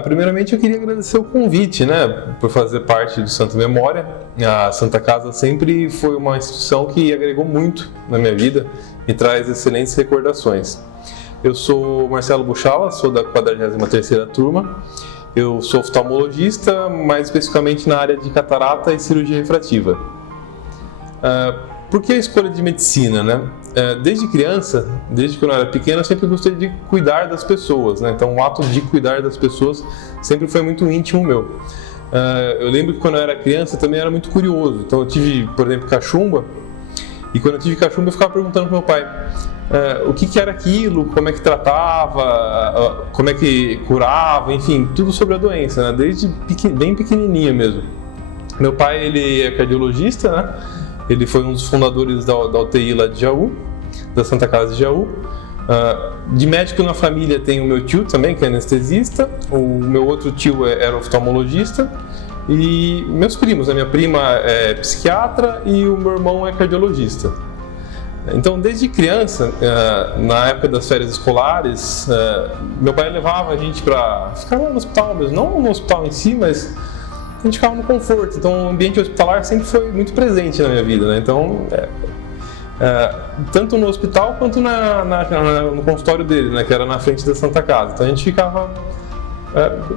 Primeiramente eu queria agradecer o convite, né, por fazer parte do Santa Memória. A Santa Casa sempre foi uma instituição que agregou muito na minha vida e traz excelentes recordações. Eu sou Marcelo Buchala, sou da 43ª turma. Eu sou oftalmologista, mais especificamente na área de catarata e cirurgia refrativa. Por que a escolha de medicina, né? Desde criança, desde que eu era pequeno, eu sempre gostei de cuidar das pessoas, né? Então o ato de cuidar das pessoas sempre foi muito íntimo meu. Eu lembro que quando eu era criança eu também era muito curioso. Então eu tive, por exemplo, cachumba, e quando eu tive cachumba eu ficava perguntando para meu pai o que era aquilo, como é que tratava, como é que curava, enfim, tudo sobre a doença, né? Desde bem pequenininho mesmo. Meu pai, ele é cardiologista, né? Ele foi um dos fundadores da UTI lá de Jaú, da Santa Casa de Jaú. De médico na família tem o meu tio também, que é anestesista. O meu outro tio era oftalmologista. E meus primos, a minha prima é psiquiatra e o meu irmão é cardiologista. Então, desde criança, na época das férias escolares, meu pai levava a gente para ficar lá no hospital mesmo. Não no hospital em si, mas a gente ficava no conforto. Então o ambiente hospitalar sempre foi muito presente na minha vida, né? Então, tanto no hospital quanto no consultório dele, né? Que era na frente da Santa Casa. Então a gente ficava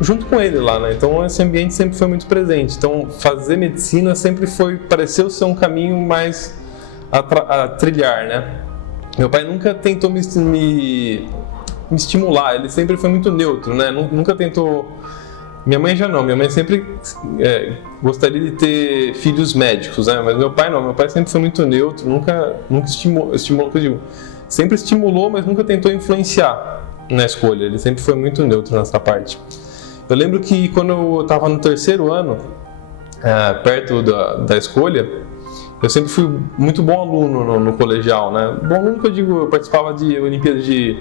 junto com ele lá, né? Então esse ambiente sempre foi muito presente. Então fazer medicina sempre pareceu ser um caminho mais a trilhar, né? Meu pai nunca tentou me estimular, ele sempre foi muito neutro, né? Nunca tentou. Minha mãe já não, minha mãe sempre gostaria de ter filhos médicos, né? Mas meu pai não, meu pai sempre foi muito neutro, nunca estimulou, que eu digo, sempre estimulou, mas nunca tentou influenciar na escolha, ele sempre foi muito neutro nessa parte. Eu lembro que quando eu estava no 3º ano, perto da escolha, eu sempre fui muito bom aluno no colegial, né? Bom aluno que eu digo, eu participava de Olimpíadas de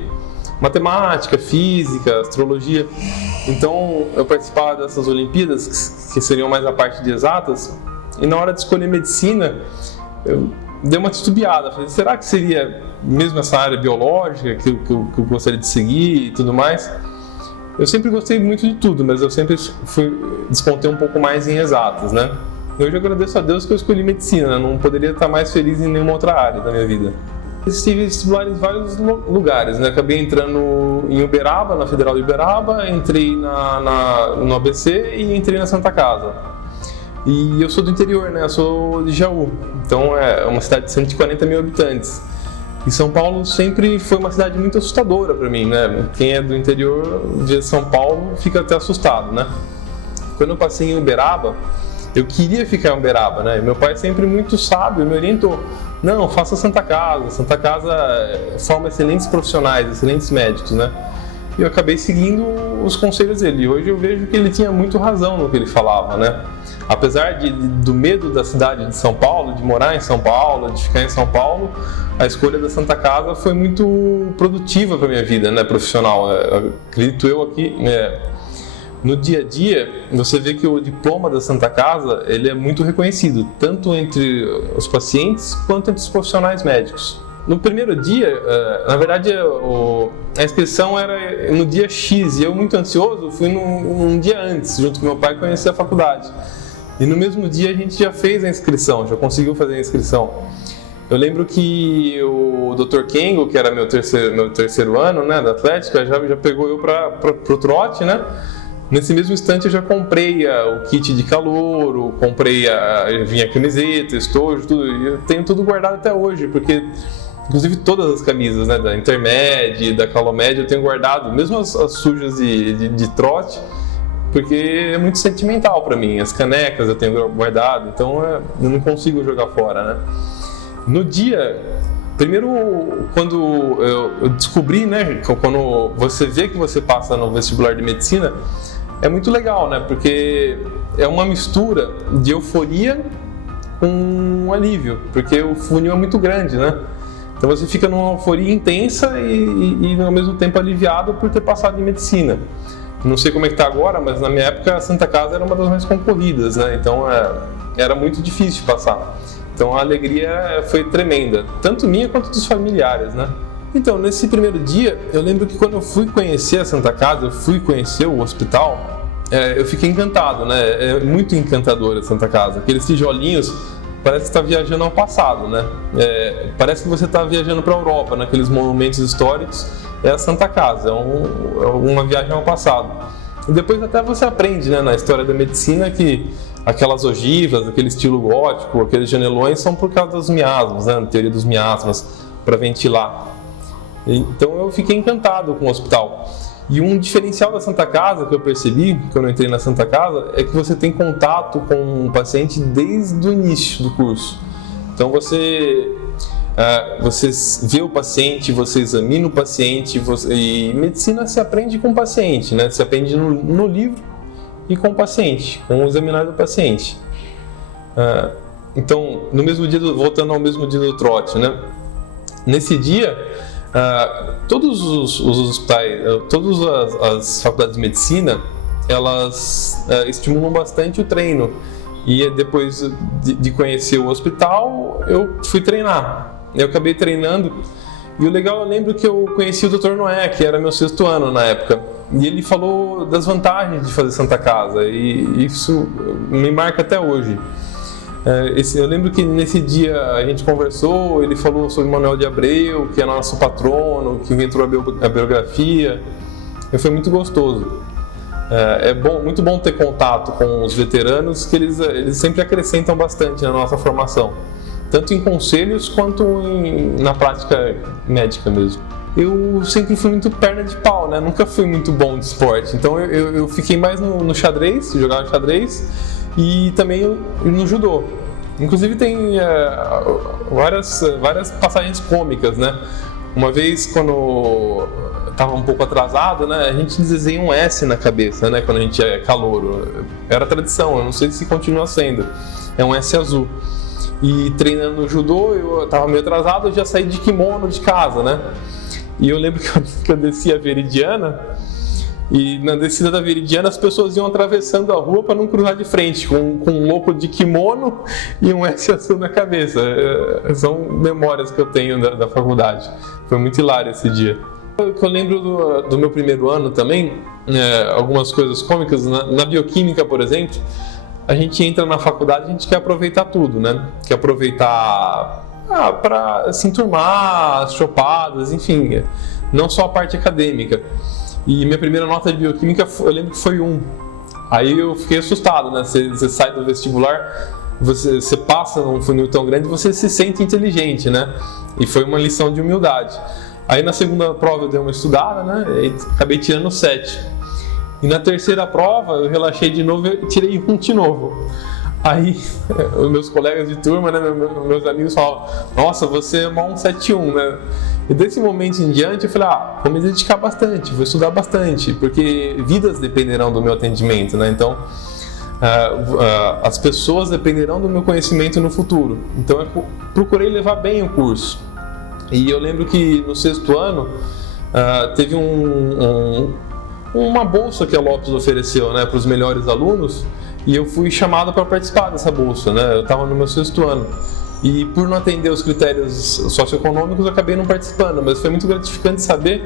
matemática, física, astrologia. Então eu participava dessas Olimpíadas, que seriam mais a parte de exatas, e na hora de escolher medicina, eu dei uma titubeada. Falei, será que seria mesmo essa área biológica que eu gostaria de seguir e tudo mais? Eu sempre gostei muito de tudo, mas eu sempre despontei um pouco mais em exatas, né? Hoje eu agradeço a Deus que eu escolhi medicina, né? Não poderia estar mais feliz em nenhuma outra área da minha vida. Estive vestibular em vários lugares, né? Acabei entrando em Uberaba, na Federal de Uberaba, entrei no ABC e entrei na Santa Casa. E eu sou do interior, né? Eu sou de Jaú, então é uma cidade de 140 mil habitantes. E São Paulo sempre foi uma cidade muito assustadora para mim, né? Quem é do interior de São Paulo fica até assustado, né? Quando eu passei em Uberaba, eu queria ficar em Uberaba, né? Meu pai sempre muito sábio me orientou. Não, faça Santa Casa. Santa Casa forma excelentes profissionais, excelentes médicos, né? E eu acabei seguindo os conselhos dele. E hoje eu vejo que ele tinha muito razão no que ele falava, né? Apesar do medo da cidade de São Paulo, de morar em São Paulo, de ficar em São Paulo, a escolha da Santa Casa foi muito produtiva para minha vida, né, profissional. Acredito eu aqui. No dia a dia, você vê que o diploma da Santa Casa ele é muito reconhecido, tanto entre os pacientes quanto entre os profissionais médicos. No primeiro dia, na verdade, a inscrição era no dia X, e eu, muito ansioso, fui um dia antes, junto com meu pai, conhecer a faculdade. E no mesmo dia a gente já fez a inscrição, já conseguiu fazer a inscrição. Eu lembro que o Dr. Kengo, que era meu terceiro ano, né, da Atlética, já pegou eu para o trote, né? Nesse mesmo instante eu já comprei o kit de calouro, vinha a camiseta, estojo, tudo, e eu tenho tudo guardado até hoje, porque inclusive todas as camisas, né, da Intermed, da Calomed eu tenho guardado, mesmo as sujas de trote, porque é muito sentimental para mim. As canecas eu tenho guardado, então eu não consigo jogar fora, né? No dia, primeiro, quando eu descobri, né, quando você vê que você passa no vestibular de medicina, é muito legal, né? Porque é uma mistura de euforia com um alívio, porque o funil é muito grande, né? Então você fica numa euforia intensa e ao mesmo tempo aliviado por ter passado em medicina. Não sei como é que tá agora, mas na minha época a Santa Casa era uma das mais concorridas, né? Então era muito difícil de passar. Então a alegria foi tremenda, tanto minha quanto dos familiares, né? Então, nesse primeiro dia, eu lembro que quando eu fui conhecer a Santa Casa, eu fui conhecer o hospital, eu fiquei encantado, né? É muito encantadora a Santa Casa. Aqueles tijolinhos, parece que está viajando ao passado, né? Parece que você está viajando para a Europa, naqueles monumentos históricos. É a Santa Casa, é uma viagem ao passado. E depois até você aprende, né, na história da medicina, que aquelas ogivas, aquele estilo gótico, aqueles janelões são por causa dos miasmas, né? Na teoria dos miasmas, para ventilar. Então eu fiquei encantado com o hospital. E um diferencial da Santa Casa que eu percebi quando eu entrei na Santa Casa é que você tem contato com o paciente desde o início do curso. Então você vê o paciente, você examina o paciente, e medicina se aprende com o paciente, né? Se aprende no livro e com o paciente, com o examinar do paciente. Então, no mesmo dia, voltando ao mesmo dia do trote, né? Nesse dia, todos os hospitais, todas as faculdades de medicina, elas estimulam bastante o treino. E depois de conhecer o hospital, eu fui treinar. Eu acabei treinando. E o legal, eu lembro que eu conheci o Dr. Noé, que era meu 6º ano na época. E ele falou das vantagens de fazer Santa Casa. E isso me marca até hoje. Eu lembro que nesse dia a gente conversou, ele falou sobre Manuel de Abreu, que é nosso patrono, que inventou a biografia, e foi muito gostoso. Muito bom ter contato com os veteranos, que eles sempre acrescentam bastante na nossa formação, tanto em conselhos quanto na prática médica mesmo. Eu sempre fui muito perna de pau, né? Nunca fui muito bom de esporte, então eu fiquei mais no xadrez, jogava xadrez, e também no judô. Inclusive tem várias passagens cômicas, né? Uma vez, quando estava um pouco atrasado, né, a gente desenha um S na cabeça, né, quando a gente é calouro. Era tradição, eu não sei se continua sendo. É um S azul. E treinando no judô, eu estava meio atrasado, eu já saí de kimono de casa, né? E eu lembro que eu desci a Veridiana, e na descida da Veridiana as pessoas iam atravessando a rua para não cruzar de frente, com um louco de kimono e um S azul na cabeça. São memórias que eu tenho da faculdade. Foi muito hilário esse dia. Eu lembro do meu primeiro ano também, algumas coisas cômicas. Na bioquímica, por exemplo, a gente entra na faculdade e a gente quer aproveitar tudo, né? Quer aproveitar para se enturmar, as chopadas, enfim, não só a parte acadêmica. E minha primeira nota de bioquímica, eu lembro que foi 1. Aí eu fiquei assustado, né? Você sai do vestibular, você passa num funil tão grande, você se sente inteligente, né? E foi uma lição de humildade. Aí na segunda prova eu dei uma estudada, né? E acabei tirando 7. E na terceira prova eu relaxei de novo e tirei 1 de novo. Aí os meus colegas de turma, né, meus amigos falavam: nossa, você é um 171, né? E desse momento em diante eu falei: vou me dedicar bastante, vou estudar bastante, porque vidas dependerão do meu atendimento, né? Então as pessoas dependerão do meu conhecimento no futuro. Então eu procurei levar bem o curso. E eu lembro que no 6º ano teve uma bolsa que a Lopes ofereceu, né, para os melhores alunos, e eu fui chamado para participar dessa bolsa, né? Eu estava no meu 6º ano. E por não atender os critérios socioeconômicos, eu acabei não participando, mas foi muito gratificante saber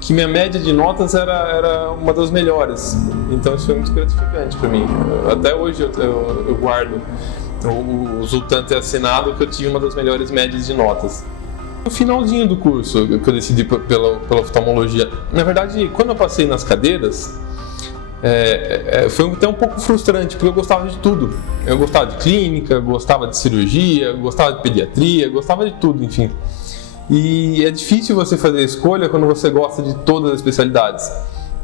que minha média de notas era uma das melhores. Então isso foi muito gratificante para mim. Até hoje eu guardo o resultante assinado que eu tive uma das melhores médias de notas. No finalzinho do curso que eu decidi pela oftalmologia, na verdade, quando eu passei nas cadeiras, foi até um pouco frustrante, porque eu gostava de tudo. Eu gostava de clínica, gostava de cirurgia, gostava de pediatria, gostava de tudo, enfim. E é difícil você fazer a escolha quando você gosta de todas as especialidades.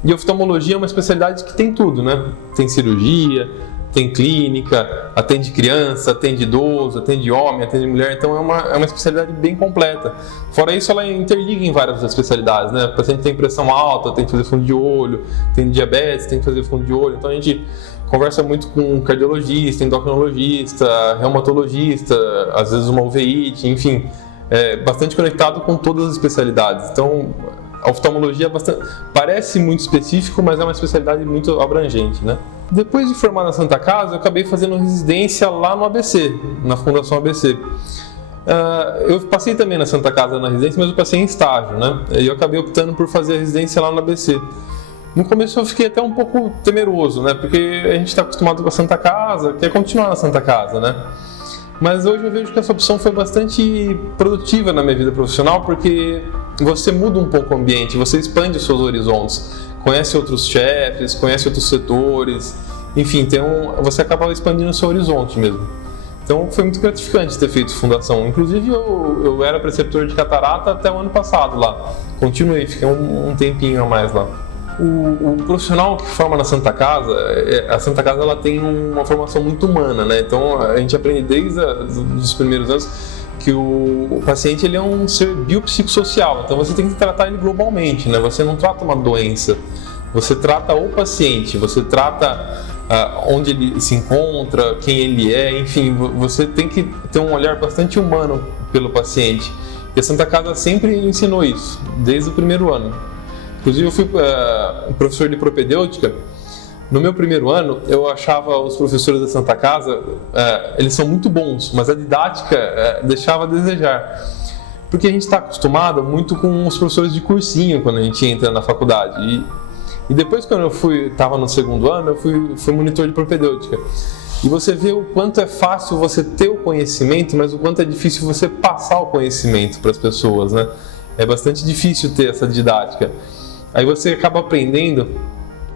E oftalmologia é uma especialidade que tem tudo, né? Tem cirurgia, tem clínica, atende criança, atende idoso, atende homem, atende mulher, então é uma especialidade bem completa. Fora isso, ela interliga em várias especialidades, né? O paciente tem pressão alta, tem que fazer fundo de olho, tem diabetes, tem que fazer fundo de olho, então a gente conversa muito com cardiologista, endocrinologista, reumatologista, às vezes uma uveíte, enfim, bastante conectado com todas as especialidades. Então, a oftalmologia parece muito específico, mas é uma especialidade muito abrangente, né? Depois de formar na Santa Casa, eu acabei fazendo residência lá no ABC, na Fundação ABC. Eu passei também na Santa Casa na residência, mas eu passei em estágio, né? E eu acabei optando por fazer a residência lá no ABC. No começo eu fiquei até um pouco temeroso, né? Porque a gente está acostumado com a Santa Casa, quer continuar na Santa Casa, né? Mas hoje eu vejo que essa opção foi bastante produtiva na minha vida profissional, porque você muda um pouco o ambiente, você expande os seus horizontes, conhece outros chefes, conhece outros setores, enfim, você acaba expandindo o seu horizonte mesmo. Então foi muito gratificante ter feito fundação. Inclusive eu era preceptor de catarata até o ano passado lá. Continuei, fiquei um tempinho a mais lá. O profissional que forma na Santa Casa, a Santa Casa ela tem uma formação muito humana, né? Então a gente aprende desde os primeiros anos que o paciente ele é um ser biopsicossocial, então você tem que tratar ele globalmente, né? Você não trata uma doença, você trata o paciente, você trata onde ele se encontra, quem ele é, enfim, você tem que ter um olhar bastante humano pelo paciente. E a Santa Casa sempre ensinou isso, desde o primeiro ano. Inclusive eu fui professor de propedêutica. No meu primeiro ano, eu achava os professores da Santa Casa, eles são muito bons, mas a didática deixava a desejar. Porque a gente está acostumado muito com os professores de cursinho quando a gente entra na faculdade. E depois, quando eu estava no segundo ano, eu fui monitor de propedêutica. E você vê o quanto é fácil você ter o conhecimento, mas o quanto é difícil você passar o conhecimento para as pessoas, né? É bastante difícil ter essa didática. Aí você acaba aprendendo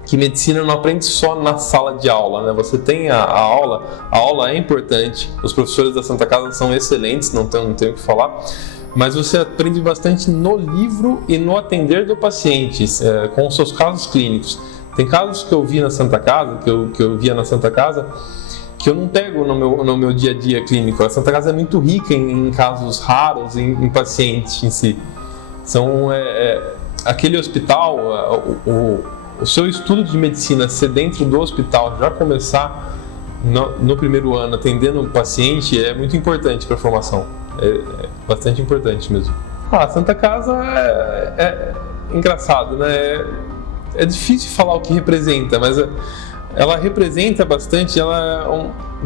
que medicina não aprende só na sala de aula, né? Você tem a aula é importante, os professores da Santa Casa são excelentes, não tenho o que falar, mas você aprende bastante no livro e no atender do paciente, com os seus casos clínicos. Tem casos que eu vi na Santa Casa, que eu via na Santa Casa, que eu não pego no meu dia a dia clínico. A Santa Casa é muito rica em casos raros, em pacientes em si. Aquele hospital, o seu estudo de medicina ser dentro do hospital, já começar no primeiro ano atendendo um paciente é muito importante para a formação, é bastante importante mesmo. A Santa Casa é engraçado, né? É difícil falar o que representa, mas ela representa bastante.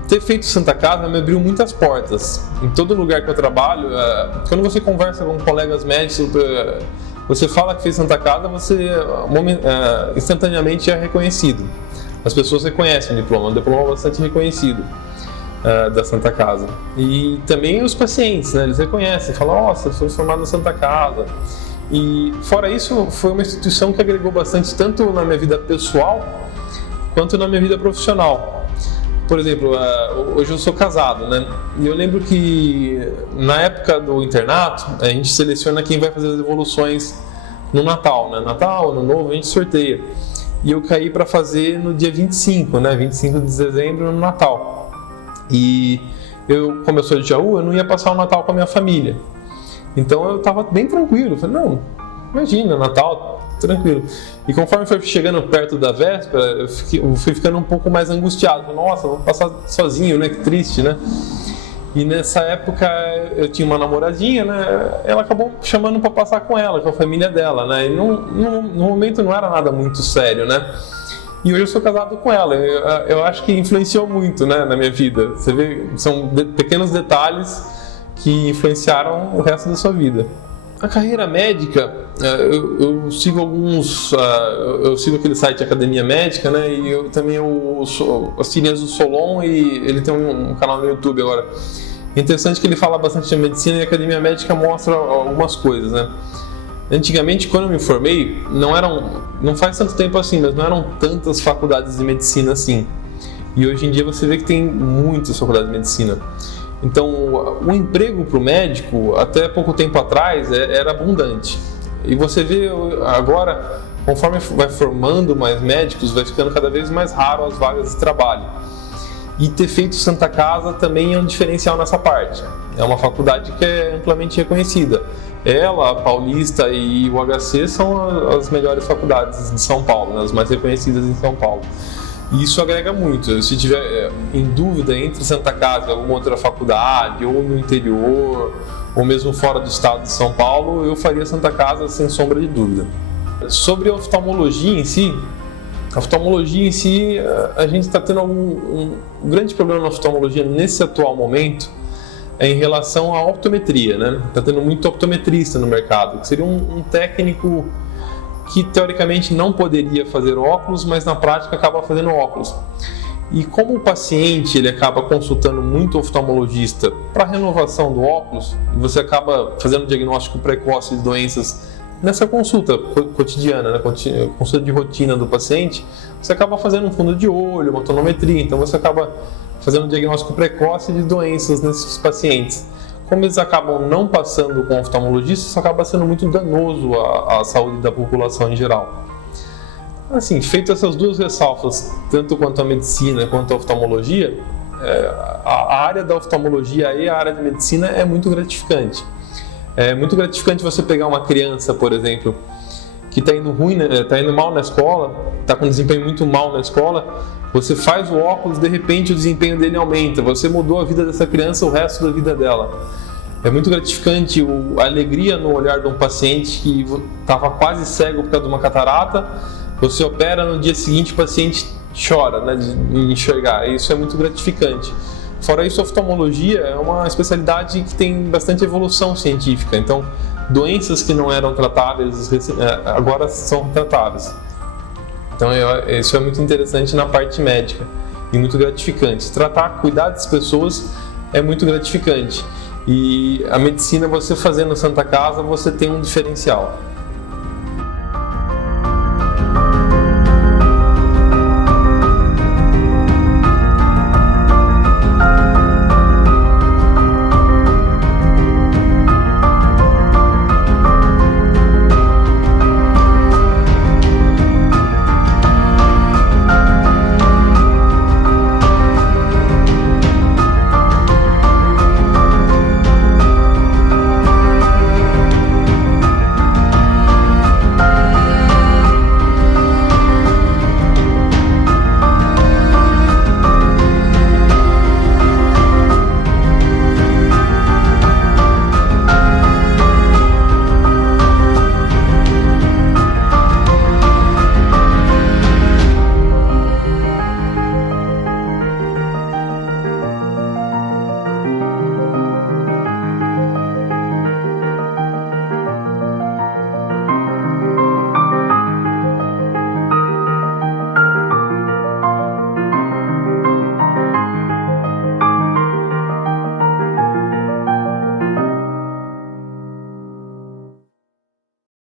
Ter feito Santa Casa me abriu muitas portas. Em todo lugar que eu trabalho, quando você conversa com colegas médicos, você fala que fez Santa Casa, você instantaneamente é reconhecido. As pessoas reconhecem o diploma, é um diploma bastante reconhecido da Santa Casa. E também os pacientes, né? Eles reconhecem, falam, nossa, eu fui formado na Santa Casa. E fora isso, foi uma instituição que agregou bastante, tanto na minha vida pessoal, quanto na minha vida profissional. Por exemplo, hoje eu sou casado, né? E eu lembro que na época do internato, a gente seleciona quem vai fazer as evoluções no Natal, né? Natal, Ano Novo, a gente sorteia. E eu caí para fazer no dia 25, né? 25 de dezembro, no Natal. E como eu sou de Jaú, eu não ia passar o Natal com a minha família. Então eu estava bem tranquilo. Falei, não, imagina, Natal, tranquilo. E conforme foi chegando perto da véspera, eu fui ficando um pouco mais angustiado. Nossa, vou passar sozinho, né? Que triste, né? E nessa época eu tinha uma namoradinha, né? Ela acabou chamando para passar com ela, com a família dela, né? E no momento não era nada muito sério, né? E hoje eu sou casado com ela. Eu acho que influenciou muito, né, na minha vida. Você vê, são pequenos detalhes que influenciaram o resto da sua vida. A carreira médica, eu sigo eu sigo aquele site Academia Médica, né? E eu também as tirinhas do Solon, e ele tem um canal no YouTube agora. É interessante que ele fala bastante de medicina, e a Academia Médica mostra algumas coisas, né? Antigamente, quando eu me formei, não faz tanto tempo assim, mas não eram tantas faculdades de medicina assim. E hoje em dia você vê que tem muitas faculdades de medicina. Então, o emprego para o médico, até pouco tempo atrás, era abundante. E você vê agora, conforme vai formando mais médicos, vai ficando cada vez mais raro as vagas de trabalho. E ter feito Santa Casa também é um diferencial nessa parte. É uma faculdade que é amplamente reconhecida. Ela, a Paulista e o HC são as melhores faculdades de São Paulo, né? As mais reconhecidas em São Paulo. E isso agrega muito. Se tiver em dúvida entre Santa Casa e alguma outra faculdade, ou no interior, ou mesmo fora do estado de São Paulo, eu faria Santa Casa sem sombra de dúvida. Sobre a oftalmologia em si, a gente está tendo um grande problema na oftalmologia nesse atual momento, é em relação à optometria, né? Está tendo muito optometrista no mercado, que seria um técnico que teoricamente não poderia fazer óculos, mas na prática acaba fazendo óculos. E como o paciente ele acaba consultando muito oftalmologista para renovação do óculos, e você acaba fazendo diagnóstico precoce de doenças nessa consulta cotidiana, né? Consulta de rotina do paciente, você acaba fazendo um fundo de olho, uma tonometria, então você acaba fazendo um diagnóstico precoce de doenças nesses pacientes. Como eles acabam não passando com oftalmologista, isso acaba sendo muito danoso à saúde da população em geral. Assim, feito essas duas ressalvas, tanto quanto a medicina quanto a oftalmologia, a área da oftalmologia e a área de medicina é muito gratificante. É muito gratificante você pegar uma criança, por exemplo, que está indo ruim, está indo mal na escola, está com um desempenho muito mal na escola, você faz o óculos, de repente o desempenho dele aumenta, você mudou a vida dessa criança o resto da vida dela. É muito gratificante a alegria no olhar de um paciente que estava quase cego por causa de uma catarata, você opera, no dia seguinte o paciente chora, né, de enxergar, isso é muito gratificante. Fora isso, a oftalmologia é uma especialidade que tem bastante evolução científica, então doenças que não eram tratáveis agora são tratáveis. Então isso é muito interessante na parte médica e muito gratificante. Cuidar das pessoas é muito gratificante. E a medicina, você fazendo Santa Casa, você tem um diferencial.